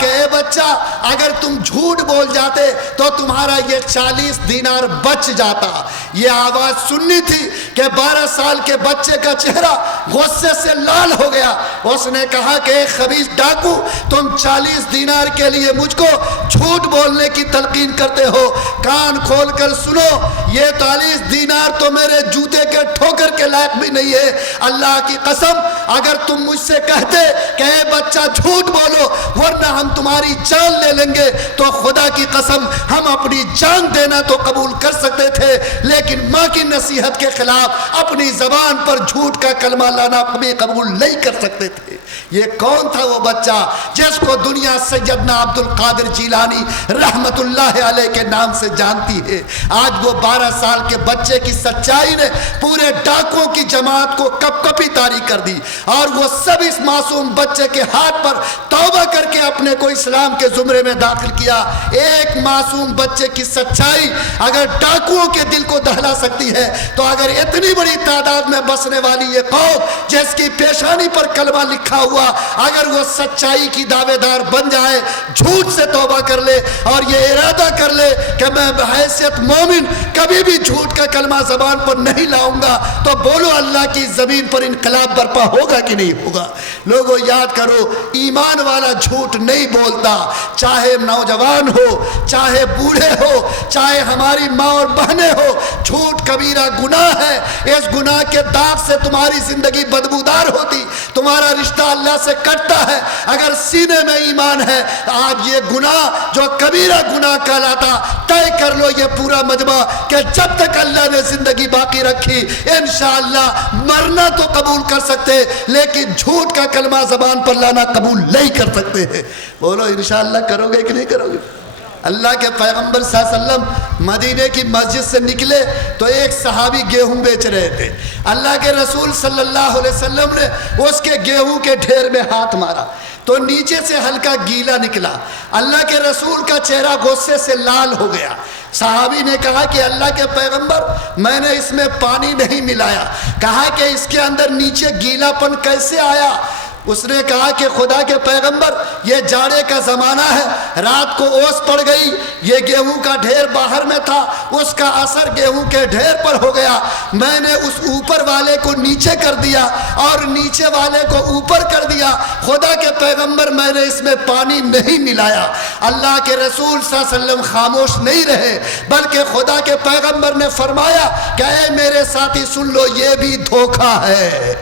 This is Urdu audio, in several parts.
کہ اے بچہ اگر تم جھوٹ بول جاتے تو تمہارا یہ 40 دینار بچ جاتا۔ یہ آواز سننی تھی کہ 12 سال کے بچے کا چہرہ غصے سے لال ہو گیا۔ اس نے کہا کہ اے خبیث ڈاکو، تم 40 دینار کے لیے مجھ کو جھوٹ بولنے کی تلقین کرتے ہو؟ کان کھول کر سنو، یہ 40 دینار تو میرے جوتے کے ٹھوکر کے لائق بھی نہیں ہے۔ اللہ کی قسم اگر تم مجھ سے کہتے کہ اے بچہ جھوٹ بولو ورنہ ہم تمہاری جان لے لیں گے، تو خدا کی قسم ہم اپنی جان دینا تو قبول کر سکتے تھے، لیکن ماں کی نصیحت کے خلاف اپنی زبان پر جھوٹ کا کلمہ لانا کبھی قبول نہیں کر سکتے تھے۔ یہ کون تھا وہ بچہ جس کو دنیا سیدنا عبد القادر جیلانی رحمت اللہ علیہ کے نام سے جانتی ہے؟ آج وہ 12 سال کے بچے کی سچائی نے پورے ڈاکوں کی جماعت کو کپ کپی طاری کر دی، اور وہ سب اس معصوم بچے کے ہاتھ پر توبہ کر کے اپنے کو اسلام کے زمرے میں داخل کیا۔ ایک معصوم بچے کی سچائی اگر ڈاکوؤں کے دل کو دہلا سکتی ہے، تو اگر اتنی بڑی تعداد میں بسنے والی یہ قوم جس کی پیشانی پر کلمہ لکھا ہوا اگر وہ سچائی کی دعوے دار بن جائے، جھوٹ سے توبہ کر لے اور یہ ارادہ کر لے کہ میں بحیثیت مومن کبھی بھی جھوٹ کا کلمہ زبان پر نہیں لاؤں گا، تو بولو اللہ کی زمین پر انقلاب برپا ہوگا کہ نہیں ہوگا؟ لوگوں یاد کرو، ایمان والا جھوٹ نہیں بولتا، چاہے نوجوان ہو، چاہے بوڑھے ہو، چاہے ہماری ماں اور بہنیں ہو۔ جھوٹ کبیرہ گناہ ہے، اس گناہ کے داغ سے تمہاری زندگی بدبودار ہوتی، تمہارا رشتہ اللہ سے کٹتا ہے۔ اگر سینے میں ایمان ہے، آج یہ گناہ جو کبیرہ گناہ کہلاتا، طے کر لو یہ پورا مجمع کہ جب تک اللہ نے زندگی باقی رکھی انشاءاللہ مرنا تو قبول کر سکتے، لیکن جھوٹ کا کلمہ زبان پر لانا قبول نہیں کر سکتے ہیں۔ بولو انشاءاللہ کرو گے کہ نہیں کرو گے؟ اللہ کے پیغمبر صلی اللہ علیہ وسلم مدینے کی مسجد سے نکلے تو ایک صحابی گیہوں بیچ رہے تھے۔ اللہ کے رسول صلی اللہ علیہ وسلم نے اس کے گیہوں کے ڈھیر میں ہاتھ مارا تو نیچے سے ہلکا گیلا نکلا۔ اللہ کے رسول کا چہرہ غصے سے لال ہو گیا۔ صحابی نے کہا کہ اللہ کے پیغمبر، میں نے اس میں پانی نہیں ملایا۔ کہا کہ اس کے اندر نیچے گیلا پن کیسے آیا؟ اس نے کہا کہ خدا کے پیغمبر، یہ جاڑے کا زمانہ ہے، رات کو اوس پڑ گئی، یہ گیہوں کا ڈھیر باہر میں تھا، اس کا اثر گیہوں کے ڈھیر پر ہو گیا، میں نے اس اوپر والے کو نیچے کر دیا اور نیچے والے کو اوپر کر دیا۔ خدا کے پیغمبر میں نے اس میں پانی نہیں ملایا۔ اللہ کے رسول صلی اللہ علیہ وسلم خاموش نہیں رہے، بلکہ خدا کے پیغمبر نے فرمایا کہ اے میرے ساتھی سن لو، یہ بھی دھوکہ ہے۔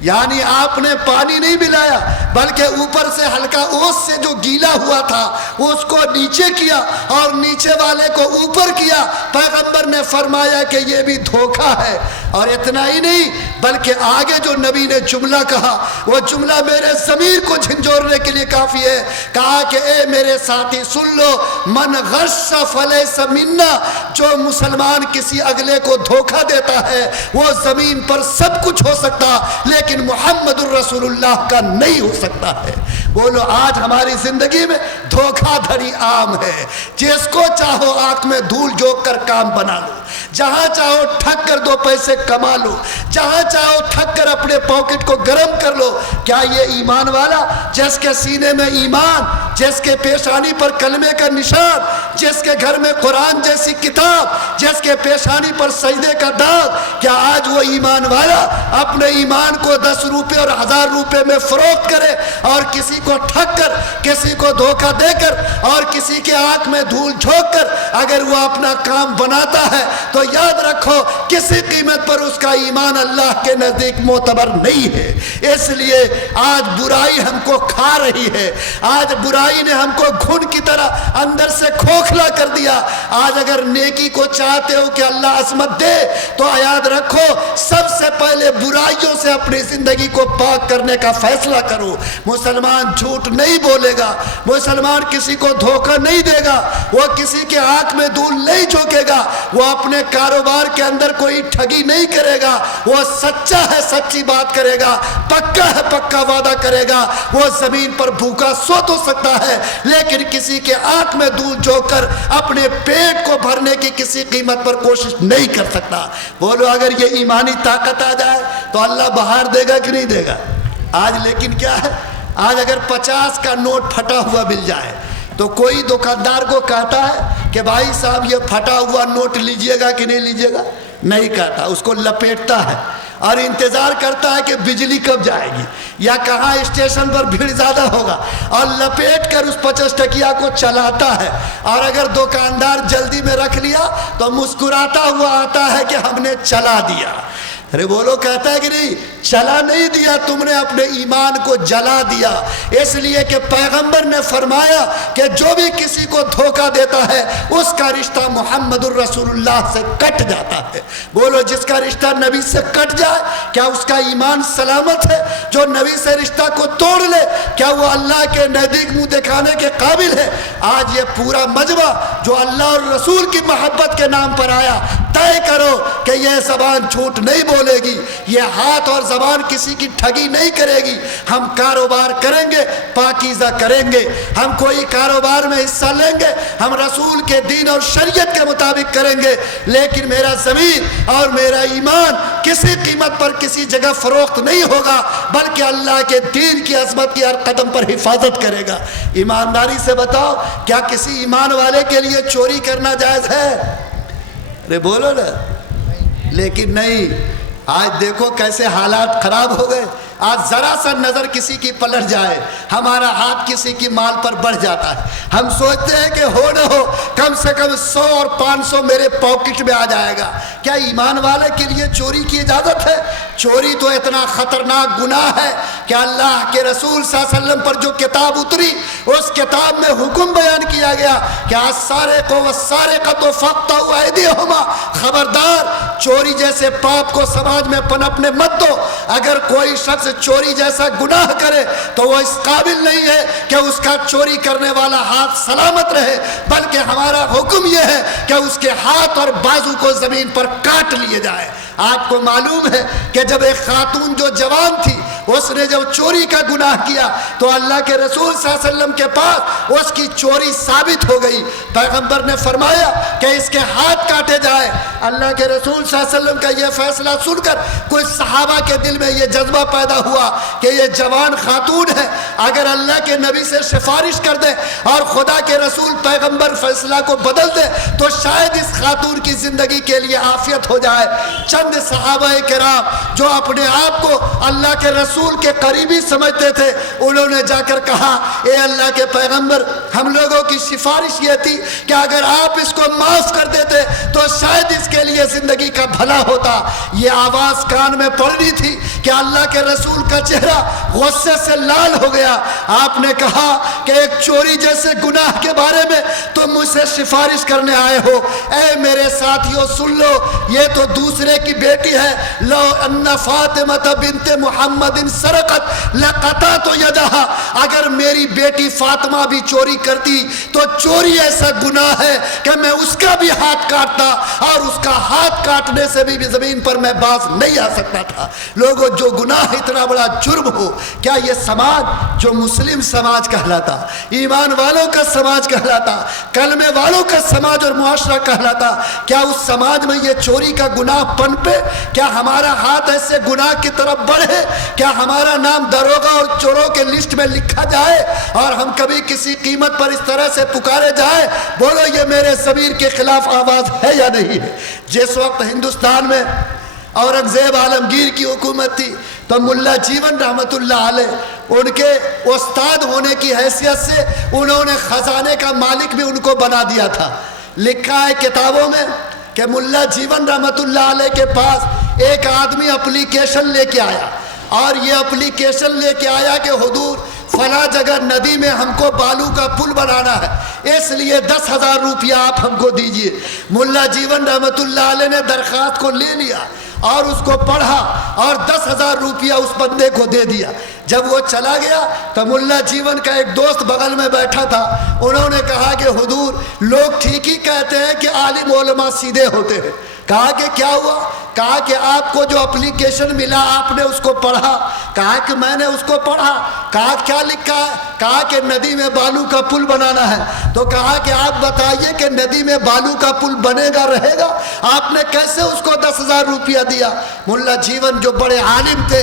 یعنی آپ نے پانی نہیں ملایا بلکہ اوپر سے ہلکا اوس سے جو گیلا ہوا تھا اس کو نیچے کیا اور نیچے والے کو اوپر کیا۔ پیغمبر نے فرمایا کہ یہ بھی دھوکہ ہے۔ اور اتنا ہی نہیں بلکہ آگے جو نبی نے جملہ کہا وہ جملہ میرے ضمیر کو جھنجھوڑنے کے لیے کافی ہے۔ کہا کہ اے میرے ساتھی سن لو، من غش فلیس منا، جو مسلمان کسی اگلے کو دھوکہ دیتا ہے وہ زمین پر سب کچھ ہو سکتا لیکن محمد الرسول اللہ کا نہیں ہو سکتا ہے۔ بولو آج ہماری زندگی میں دھوکہ دھڑی عام ہے۔ جس کو چاہو آنکھ میں دھول جھونک کر کام بنا لو، جہاں چاہو ٹھگ کر 2 پیسے کما لو، جہاں چاہو ٹھگ کر اپنے پاکٹ کو گرم کر لو۔ کیا یہ ایمان والا جس کے سینے میں ایمان، جس کے پیشانی پر کلمے کا نشان، جس کے گھر میں قرآن جیسی کتاب، جس کے پیشانی پر سجدے کا داغ، کیا آج وہ ایمان والا اپنے ایمان کو 10 روپے اور 1000 روپے میں فروخت کرے اور کسی کو ٹھگ کر، کسی کو دھوکہ دے کر اور کسی کے آنکھ میں دھول جھونک کر اگر وہ اپنا کام بناتا ہے تو یاد رکھو کسی قیمت پر اس کا ایمان اللہ کے نزدیک معتبر نہیں ہے۔ اس لیے آج برائی ہم کو کھا رہی ہے، آج برائی نے ہم کو گھن کی طرح اندر سے کھوکھلا کر دیا۔ آج اگر نیکی کو چاہتے ہو کہ اللہ عصمت دے تو یاد رکھو سب سے پہلے برائیوں سے اپنی زندگی کو پاک کرنے کا فیصلہ کرو۔ مسلمان جھوٹ نہیں بولے گا، مسلمان کسی کو دھوکہ نہیں دے گا، وہ کسی کے آنکھ میں دھول نہیں جھونکے گا، وہ اپنے کاروبار کے اندر کوئی ٹھگی نہیں کرے گا، وہ سچا ہے سچی بات کرے گا، پکا ہے پکا وعدہ کرے گا۔ وہ زمین پر بھوکا سو تو سکتا ہے لیکن کسی کے آنکھ میں دھول جھونک کر اپنے پیٹ کو بھرنے کی کسی قیمت پر کوشش نہیں کر سکتا۔ بولو اگر یہ ایمانی طاقت آ جائے تو اللہ بہار دے گا کہ نہیں دے گا؟ آج لیکن کیا ہے، آج اگر 50 کا نوٹ پھٹا ہوا مل جائے تو کوئی دکاندار کو کہتا ہے کہ بھائی صاحب یہ پھٹا ہوا نوٹ لیجئے گا کہ نہیں لیجئے گا؟ نہیں کہتا، اس کو لپیٹتا ہے اور انتظار کرتا ہے کہ بجلی کب جائے گی یا کہاں اسٹیشن پر بھیڑ زیادہ ہوگا، اور لپیٹ کر اس 50 ٹکیا کو چلاتا ہے۔ اور اگر دکاندار جلدی میں رکھ لیا تو مسکراتا ہوا آتا ہے کہ ہم نے چلا دیا۔ ارے بولو، کہتا ہے کہ نہیں؟ چلا نہیں دیا، تم نے اپنے ایمان کو جلا دیا، اس لیے کہ پیغمبر نے فرمایا کہ جو بھی کسی کو دھوکہ دیتا ہے اس کا رشتہ محمد الرسول اللہ سے کٹ جاتا ہے۔ بولو، جس کا رشتہ نبی سے کٹ جائے کیا اس کا ایمان سلامت ہے؟ جو نبی سے رشتہ کو توڑ لے کیا وہ اللہ کے نزدیک منہ دکھانے کے قابل ہے؟ آج یہ پورا مجمع جو اللہ اور رسول کی محبت کے نام پر آیا، طے کرو کہ یہ زبان جھوٹ نہیں بولے گی، یہ ہاتھ اور زبان کسی کی ٹھگی نہیں کرے گی۔ ہم کاروبار کریں گے، پاکیزہ کریں گے، ہم کوئی کاروبار میں حصہ لیں گے، ہم رسول کے دین اور شریعت کے مطابق کریں گے، لیکن میرا ضمیر اور میرا ایمان کسی قیمت پر کسی جگہ فروخت نہیں ہوگا، بلکہ اللہ کے دین کی عظمت کی ہر قدم پر حفاظت کرے گا۔ ایمانداری سے بتاؤ، کیا کسی ایمان والے کے لیے چوری کرنا جائز ہے؟ ارے بولو نا، لیکن نہیں۔ آج دیکھو کیسے حالات خراب ہو گئے۔ آج ذرا سا نظر کسی کی پلٹ جائے، ہمارا ہاتھ کسی کی مال پر بڑھ جاتا ہے۔ ہم سوچتے ہیں کہ ہو نہ ہو کم سے کم 100 اور 500 میرے پاکٹ میں آ جائے گا۔ کیا ایمان والے کے لیے چوری کی اجازت ہے؟ چوری تو اتنا خطرناک گناہ ہے کہ اللہ کے رسول صلی اللہ علیہ وسلم پر جو کتاب اتری اس کتاب میں حکم بیان کیا گیا کہ السارق والسارقۃ فاقطعوا ایدیہما، خبردار چوری جیسے پاپ کو سماج میں پنپنے مت دو۔ اگر کوئی شخص چوری جیسا گناہ کرے تو وہ اس قابل نہیں ہے کہ اس کا چوری کرنے والا ہاتھ سلامت رہے، بلکہ ہمارا حکم یہ ہے کہ اس کے ہاتھ اور بازو کو زمین پر کاٹ لیے جائے۔ آپ کو معلوم ہے کہ جب ایک خاتون جو جوان تھی اس نے جب چوری کا گناہ کیا تو اللہ کے رسول صلی اللہ علیہ وسلم کے پاس اس کی چوری ثابت ہو گئی۔ پیغمبر نے فرمایا کہ اس کے ہاتھ کاٹے جائے۔ اللہ کے رسول صلی اللہ علیہ وسلم کا یہ فیصلہ سن کر کچھ صحابہ کے دل میں یہ جذبہ پیدا ہوا کہ یہ جوان خاتون ہے، اگر اللہ کے نبی سے سفارش کر دے اور خدا کے رسول پیغمبر فیصلہ کو بدل دے تو شاید اس خاتون کی زندگی کے لیے عافیت ہو جائے۔ چند صحابہ کرام جو اپنے آپ کو اللہ کے رسول کے قریبی سمجھتے تھے، انہوں نے جا کر کہا، اے اللہ کے پیغمبر، ہم لوگوں کی سفارش یہ تھی کہ اگر آپ اس کو معاف کر دیتے تو شاید اس کے لیے زندگی کا بھلا ہوتا۔ یہ آواز کان میں پڑ رہی تھی کہ اللہ کے رسول کا چہرہ غصے سے لال ہو گیا۔ آپ نے کہا کہ ایک چوری جیسے گناہ کے بارے میں تم مجھ سے سفارش کرنے آئے ہو؟ اے میرے ساتھیوں سن لو، یہ تو دوسرے کی بیٹی ہے۔ لو ان فاطمہ بنت محمد سرقت لقطعت یدہا، اگر میری بیٹی فاطمہ بھی چوری کرتی تو چوری ایسا گناہ ہے کہ میں اس کا بھی ہاتھ کاٹتا، اور اس کا ہاتھ کاٹنے سے بھی زمین پر میں باز نہیں آ سکتا تھا۔ لوگوں، جو گناہ اتنا بڑا جرم ہو، کیا یہ سماج جو مسلم سماج کہلاتا، ایمان والوں کا سماج کہلاتا، کلمے والوں کا سماج اور معاشرہ کہلاتا، کیا اس سماج میں یہ چوری کا گناہ پنپے؟ کیا ہمارا ہاتھ ایسے گناہ کی طرف بڑھے؟ کیا ہمارا نام داروغہ اور چوروں کے لسٹ میں لکھا جائے اور ہم کبھی کسی قیمت پر اس طرح سے پکارے جائے؟ بولو، یہ میرے ضمیر کے خلاف آواز ہے یا نہیں ہے؟ جس وقت ہندوستان میں اورنگزیب عالمگیر کی حکومت تھی تو ملا جیون رحمت اللہ علیہ ان کے استاد ہونے کی حیثیت سے انہوں نے خزانے کا مالک بھی ان کو بنا دیا تھا۔ لکھا ہے کتابوں میں کہ ملا جیون رحمت اللہ علیہ کے پاس ایک آدمی اپلیکیشن لے کے آیا، اور یہ اپلیکیشن لے کے آیا کہ حضور فلاں جگہ ندی میں ہم کو بالو کا پل بنانا ہے، اس لیے 10,000 روپیہ آپ ہم کو دیجئے۔ ملا جیون رحمت اللہ علیہ نے درخواست کو لے لیا اور اس کو پڑھا اور 10,000 روپیہ اس بندے کو دے دیا۔ جب وہ چلا گیا تو ملا جیون کا ایک دوست بغل میں بیٹھا تھا، انہوں نے کہا کہ حضور لوگ ٹھیک ہی کہتے ہیں کہ عالم علماء سیدھے ہوتے ہیں۔ کہا کہ کیا ہوا؟ کہا کہ آپ کو جو اپلیکیشن ملا آپ نے اس کو پڑھا؟ کہا کہ میں نے اس کو پڑھا۔ کہا کیا لکھا ہے؟ کہا کہ ندی میں بالو کا پل بنانا ہے۔ تو کہا کہ آپ بتائیے کہ ندی میں بالو کا پل بنے گا، رہے گا؟ آپ نے کیسے اس کو 10,000 روپیہ دیا؟ ملا جیون جو بڑے عالم تھے،